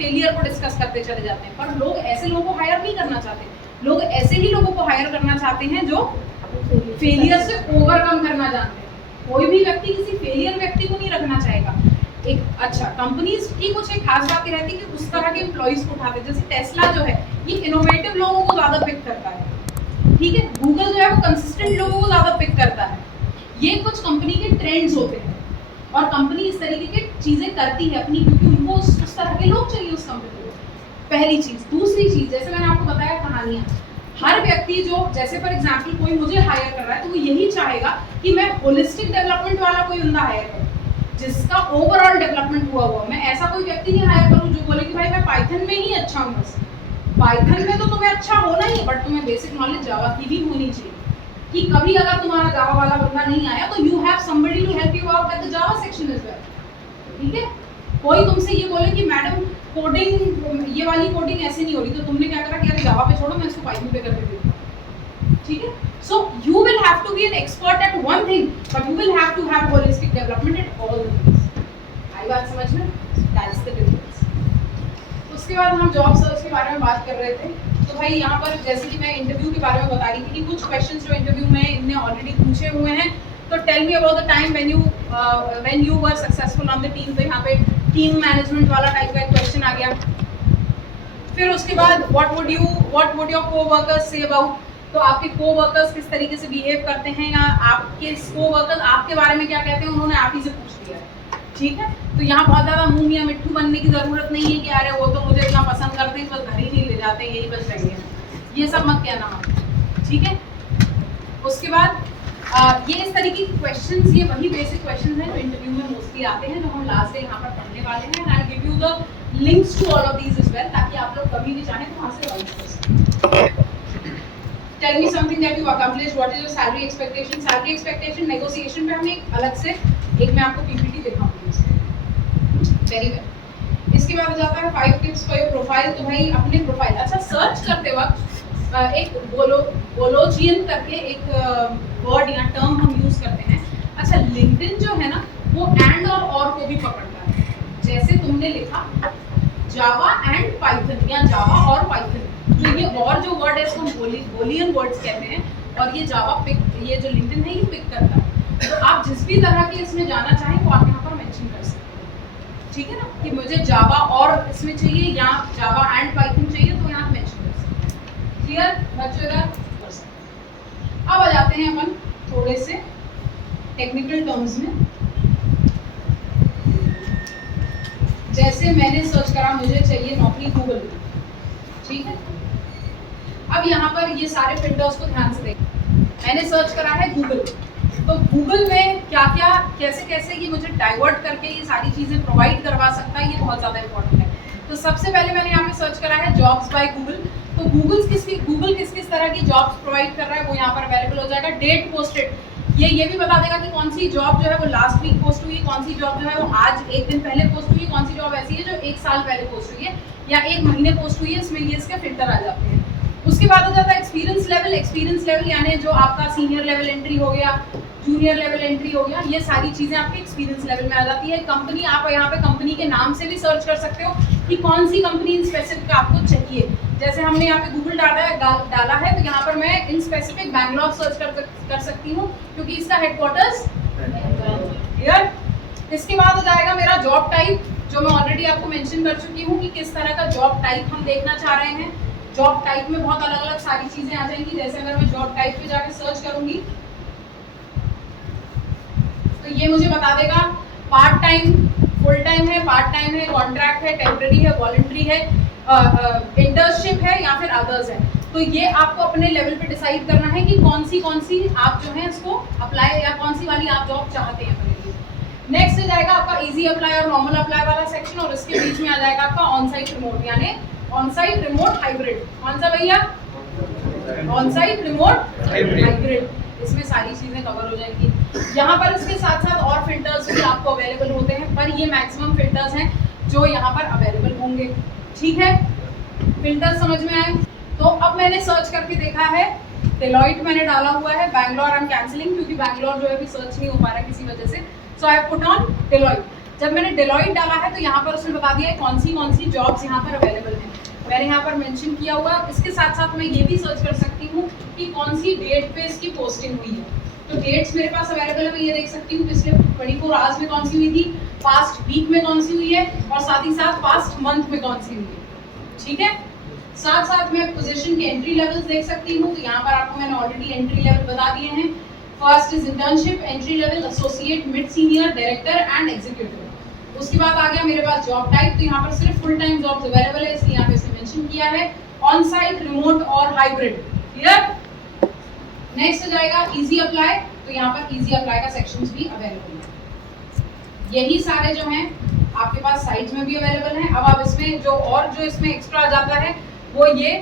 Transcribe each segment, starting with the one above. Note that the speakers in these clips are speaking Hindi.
फेलियर को डिस्कस करते चले जाते हैं, पर लोग ऐसे लोगों को हायर नहीं करना चाहते। लोग ऐसे ही लोगों को हायर करना चाहते हैं जो फेलियर से ओवरकम करना जानते हैं। कोई भी व्यक्ति किसी फेलियर व्यक्ति को नहीं रखना चाहेगा। एक अच्छा कंपनीज की कुछ एक खास बात रहती है कि उस तरह के एम्प्लॉइज को उठाते हैं। जैसे टेस्ला जो है ये इनोवेटिव लोगों को ज्यादा पिक करता है, ठीक है। गूगल जो है वो कंसिस्टेंट लोगों को ज्यादा पिक करता है। ये कुछ कंपनी के ट्रेंड्स होते हैं और कंपनी इस तरीके की चीजें करती है अपनी, क्योंकि उनको उस तरह के लोग चाहिए उस कंपनी को। पहली चीज। दूसरी चीज, जैसे मैंने आपको बताया कहानियां, हर व्यक्ति जो जैसे फॉर एग्जांपल कोई मुझे हायर कर रहा है तो वो यही चाहेगा कि मैं होलिस्टिक डेवलपमेंट वाला कोई बंदा हायर करूं जिसका ओवरऑल डेवलपमेंट हुआ। मैं ऐसा कोई व्यक्ति नहीं हायर करूं जो बोले कि भाई मैं पाइथन में ही अच्छा हूं, बस पाइथन में तो तुम्हें अच्छा होना ही, बट तुम्हें बेसिक नॉलेज जावा की भी होनी चाहिए कि कभी अगर तुम्हारा जावा वाला बंदा नहीं आया तो you have somebody to help you out at the Java section as well, ठीक है। कोई तुमसे ये बोले कि मैडम कोडिंग ये वाली कोडिंग ऐसे नहीं हो रही, तो तुमने क्या करा कि अरे जावा पे छोड़ो मैं इसको पाइथन पे करके दूंगा, ठीक है। So you will have to be an expert at one thing, but you will have to have holistic development at all the things. आई बात समझ में? That's the difference. उसके बाद हम जॉब सर्च के बारे में बात कर रहे थे। तो भाई यहाँ पर जैसे कि मैं इंटरव्यू के बारे में बता रही थी कि कुछ क्वेश्चंस जो इंटरव्यू में इनने ऑलरेडी पूछे हुए हैं। तो tell me about the time when you were successful on the team. तो यहाँ पे टीम मैनेजमेंट वाला टाइप का क्वेश्चन आ गया। फिर उसके बाद what would your coworkers say about, तो आपके कोवर्कर्स किस तरीके से बिहेव करते हैं या आपके कोवर्कर्स आपके बारे में क्या कहते हैं, उन्होंने आप ही से पूछ लिया, ठीक है। तो यहाँ बहुत ज़्यादा मुंह मियां मिट्ठू बनने की ज़रूरत नहीं है कि अरे वो तो मुझे इतना पसंद करते हैं बस घर ही नहीं ले जाते यही बस रह गए, ये सब मत कहना आप, ठीक है। उसके बाद ये इस तरीके के क्वेश्चंस, ये वही बेसिक क्वेश्चंस हैं जो इंटरव्यू में मोस्टली आते हैं, जो हम लास्ट डे यहाँ पर पढ़ने वाले हैं। And I give you the links to all of these as well, ताकि आप लोग कभी भी चाहें तो वहाँ से लॉन्च कर सकें। Tell me something that you've accomplished. What is your salary expectation? Salary expectation negotiation पे हमने अलग से एक मैं आपको PPT दिखाऊंगी इसमें। Very well. इसके बाद हो जाता है 5 tips for your profile। तो भाई अपने प्रोफाइल, अच्छा सर्च करते वक्त एक बोलोजियन करके एक वर्ड या टर्म हम यूज करते हैं। अच्छा लिंक्डइन जो है ना वो एंड और को भी पकड़ता है। जैसे तुमने लिखा जावा एंड पाइथन या जावा और पाइथन, तो ये और जो वर्ड है इसको बोलियन वर्ड्स कहते हैं और ये जावा पिक, ये जो लिंक्डइन है ये पिक करता है। तो आप जिस भी तरह के इसमें जाना चाहें वो आप यहाँ पर मेंशन कर सकते हैं, ठीक है ना, कि मुझे जावा और इसमें चाहिए या जावा एंड पाइथन चाहिए तो यहाँ मेंशन कर सकते हैं। क्लियर बच्चों? अब आ जाते हैं अपन थोड़े से टेक्निकल टर्म्स में। जैसे मैंने सर्च करा मुझे चाहिए नौकरी गूगल में, ठीक है। अब यहाँ पर ये सारे फिल्टर्स को ध्यान से देखें। मैंने सर्च करा है गूगल, तो गूगल में क्या क्या कैसे कैसे ये मुझे डाइवर्ट करके ये सारी चीज़ें प्रोवाइड करवा सकता है, ये बहुत ज़्यादा इंपॉर्टेंट है। तो सबसे पहले मैंने यहाँ पे सर्च करा है जॉब्स बाय गूगल। तो गूगल किस किस तरह की जॉब्स प्रोवाइड कर रहा है वो यहाँ पर अवेलेबल हो जाएगा। डेट पोस्टेड, ये भी बता देगा कि कौन सी जॉब जो है वो लास्ट वीक पोस्ट हुई है, कौन सी जॉब जो है वो आज एक दिन पहले पोस्ट हुई है, कौन सी जॉब ऐसी है जो 1 साल पहले पोस्ट हुई है या 1 महीने पोस्ट हुई है, इसमें ये इसके फिल्टर आ जाते हैं। उसके बाद हो जाता है एक्सपीरियंस लेवल। एक्सपीरियंस लेवल यानी जो आपका सीनियर लेवल एंट्री हो गया, जूनियर लेवल एंट्री हो गया, ये सारी चीज़ें आपके एक्सपीरियंस लेवल में आ जाती है। कंपनी, आप यहाँ पे कंपनी के नाम से भी सर्च कर सकते हो कि कौन सी कंपनी इन स्पेसिफिक आपको चाहिए। जैसे हमने यहाँ पे गूगल डाला है तो यहाँ पर मैं इन स्पेसिफिक बैंगलोर सर्च कर सकती हूँ क्योंकि इसका हेडक्वार्टर्स क्लियर। इसके बाद हो जाएगा मेरा जॉब टाइप, जो मैं ऑलरेडी आपको मेंशन कर चुकी हूँ कि किस तरह का जॉब टाइप हम देखना चाह रहे हैं। जॉब टाइप में बहुत अलग अलग सारी चीजें आ जाएंगी। जैसे अगर मैं जॉब टाइप पे जाके सर्च करूंगी तो ये मुझे बता देगा पार्ट टाइम, फुल टाइम है, पार्ट टाइम है, कॉन्ट्रैक्ट है, टेम्पररी है, वॉलंटरी है, इंटर्नशिप है या फिर अदर्स है। तो ये आपको अपने लेवल पे डिसाइड करना है कि कौन सी आप जो है इसको अप्लाई या कौन सी वाली आप जॉब चाहते हैं अपने लिए। नेक्स्ट आ जाएगा आपका इजी अप्लाई और नॉर्मल अप्लाई वाला सेक्शन और इसके बीच में आ जाएगा आपका ऑन साइट रिमोट यानी ऑन साइट रिमोट हाइब्रिड। कौन सा भैया? On site remote hybrid. इसमें सारी चीजें कवर हो जाएंगी। यहाँ पर इसके साथ साथ और फिल्टर्स भी आपको अवेलेबल होते हैं, पर ये मैक्सिमम फिल्टर्स हैं जो यहाँ पर अवेलेबल होंगे। ठीक है, फिल्टर समझ में आए? तो अब मैंने सर्च करके देखा है, डेलॉइट मैंने डाला हुआ है, बैंगलोर आई एम कैंसिलिंग क्योंकि बैंगलोर जो है अभी सर्च नहीं हो पा रहा है किसी वजह से, सो आई पुट ऑन डेलॉइट। जब मैंने डेलॉइट डाला है तो यहाँ पर उसने बता दिया है कौन सी जॉब्स यहाँ पर अवेलेबल हैं। मैंने यहाँ पर मेंशन किया हुआ। इसके साथ साथ मैं ये भी सर्च कर सकती हूँ कि कौन सी डेट पे इसकी पोस्टिंग हुई है। तो डेट्स मेरे पास अवेलेबल है, मैं ये देख सकती हूँ पिछले 24 आवर्स में कौन सी हुई थी, पास्ट वीक में कौन सी हुई है, और साथ ही साथ पास्ट मंथ में कौन सी हुई है। ठीक है, साथ साथ मैं पोजीशन के एंट्री लेवल्स देख सकती हूँ। तो यहाँ पर आपको मैंने ऑलरेडी एंट्री लेवल बता दिए हैं। First is internship, entry level associate, mid senior, director and executive. उसके बाद आ गया मेरे पास जॉब टाइप। तो यहाँ पर सिर्फ फुल टाइम जॉब्स अवेलेबल है, इसलिए यहाँ पे इसने मेंशन किया है ऑन साइट, रिमोट और हाइब्रिड। क्लियर। नेक्स्ट हो जाएगा इजी अप्लाई। तो यहाँ पर इजी अप्लाई का सेक्शंस भी अवेलेबल है। यही सारे जो हैं आपके पास साइट्स में भी अवेलेबल हैं। अब आप इसमें जो इसमें एक्स्ट्रा आ जाता है वो ये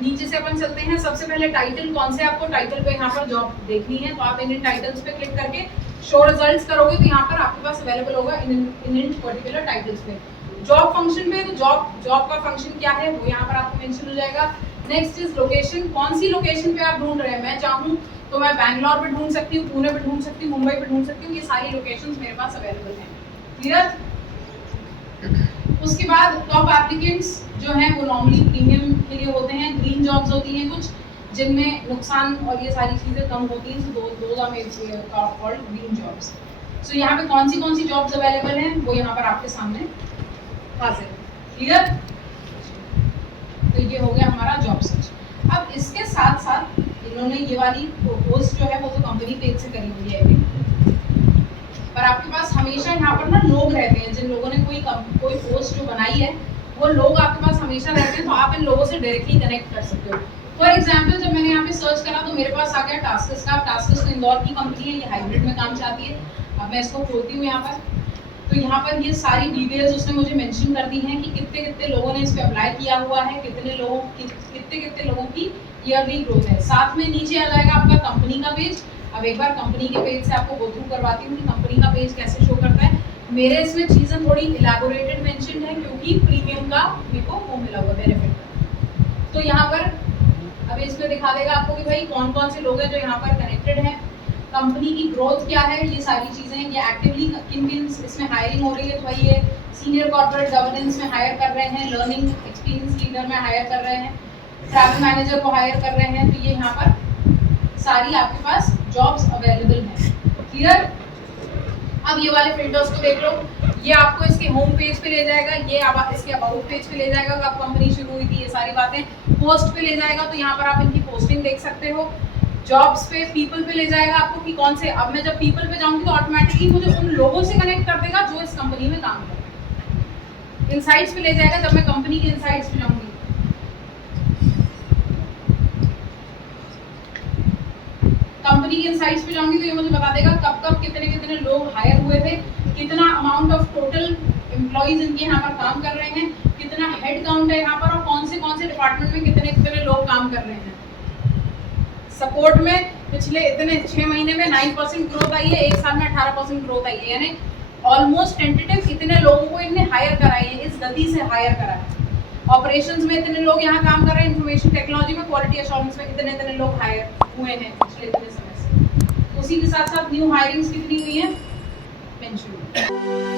नीचे से अपन चलते हैं। सबसे पहले टाइटल, कौन से आपको टाइटल पे यहाँ पर जॉब देखनी है, तो आप इन टाइटल्स पे क्लिक करके शो रिजल्ट्स करोगे तो यहाँ पर आपके पास अवेलेबल होगा इन पर्टिकुलर टाइटल्स पे। जॉब फंक्शन पे, तो जॉब का फंक्शन क्या है वो यहाँ पर आपको मेंशन हो जाएगा। नेक्स्ट इज लोकेशन, कौन सी लोकेशन पे आप ढूंढ रहे हैं। मैं चाहूँ तो मैं बैंगलोर पे ढूंढ सकती हूँ, पुणे पे ढूंढ सकती हूँ, मुंबई पे ढूंढ सकती हूँ। ये सारी लोकेशंस मेरे पास अवेलेबल हैं। क्लियर। उसके बाद टॉप एप्लीकेंट्स जो हैं वो नॉर्मली प्रीमियम के लिए होते हैं। ग्रीन जॉब्स होती हैं कुछ जिनमें नुकसान और ये सारी चीज़ें कम होती हैं। सो दो आर कॉल्ड ग्रीन जॉब्स। सो यहाँ पे कौन सी जॉब्स अवेलेबल हैं वो यहाँ पर आपके सामने हाजिर है। क्लियर। तो ये हो गया हमारा जॉब सर्च। अब इसके साथ साथ इन्होंने ये वाली पोस्ट जो है वो तो कंपनी पेज से करी हुई है अभी, पर आपके पास हमेशा यहाँ पर ना लोग रहते हैं जिन लोगों ने कोई पोस्ट जो बनाई है वो लोग आपके पास हमेशा रहते हैं। तो आप इन लोगों से डायरेक्टली कनेक्ट कर सकते हो। फॉर एग्जाम्पल जब मैंने यहाँ पे सर्च करा तो मेरे पास आ गया टास्कस का। टास्कस तो इंदौर की कंपनी है, ये हाइब्रिड में काम चाहती है। अब मैं इसको खोलती हूँ यहाँ पर, तो यहाँ पर ये सारी डिटेल्स उसने मुझे मेंशन कर दी हैं कि कितने लोगों ने इस पर अप्लाई किया हुआ है, कितने लोगों की ईयरली ग्रोथ है। साथ में नीचे आ जाएगा आपका कंपनी का पेज। अब एक बार कंपनी के पेज से आपको गो थ्रू करवाती हूँ कि कंपनी का पेज कैसे शो करता है। मेरे इसमें चीज़ें थोड़ी इलैबोरेटेड मेंशन है क्योंकि प्रीमियम का मेरे को वो मिला हुआ बेनिफिट। तो यहाँ पर अब इसमें दिखा देगा आपको कि भाई कौन कौन से लोग हैं जो यहाँ पर कनेक्टेड हैं, कंपनी की ग्रोथ क्या है, ये सारी चीज़ें। ये एक्टिवली किन इसमें हायरिंग हो रही है, तो भाई ये सीनियर कॉर्पोरेट गवर्नेंस में हायर कर रहे हैं, लर्निंग एक्सपीरियंस लीडर में हायर कर रहे हैं, ट्रैवल मैनेजर को हायर कर रहे हैं। तो ये यहाँ पर सारी आपके पास जॉब्स अवेलेबल हैं। क्लियर। अब ये वाले फिल्टर्स को देख लो, ये आपको इसके होम पेज पे ले जाएगा, ये इसके अबाउट पेज पे ले जाएगा कब कंपनी शुरू हुई थी, ये सारी बातें। पोस्ट पे ले जाएगा तो यहाँ पर आप इनकी पोस्टिंग देख सकते हो। जॉब्स पे, पीपल पे ले जाएगा आपको कि कौन से। अब मैं जब पीपल पे जाऊंगी तो ऑटोमेटिकली मुझे उन लोगों से कनेक्ट कर देगा जो इस कंपनी में काम कर रहे हैं। इनसाइट्स पे ले जाएगा, जब मैं कंपनी के इनसाइट्स पे जाऊंगी तो ये मुझे बता देगा कब कितने लोग हायर हुए थे, कितना अमाउंट ऑफ टोटल एम्प्लॉइज इनके यहाँ पर काम कर रहे हैं, कितना हेड काउंट है यहाँ पर, और कौन से डिपार्टमेंट में कितने लोग काम कर रहे हैं। सपोर्ट में पिछले इतने 6 महीने में 9% ग्रोथ आई है, एक साल में 18% ग्रोथ आई है, यानी ऑलमोस्ट टेंटेटिव इतने लोगों को इनने हायर कराई है, इस गति से हायर करा है। ऑपरेशंस में इतने लोग यहाँ काम कर रहे हैं, इंफॉर्मेशन टेक्नोलॉजी में, क्वालिटी एश्योरेंस में इतने लोग हायर हुए हैं पिछले इतने समय से। उसी के साथ साथ न्यू हायरिंग्स कितनी हुई है मेंशन।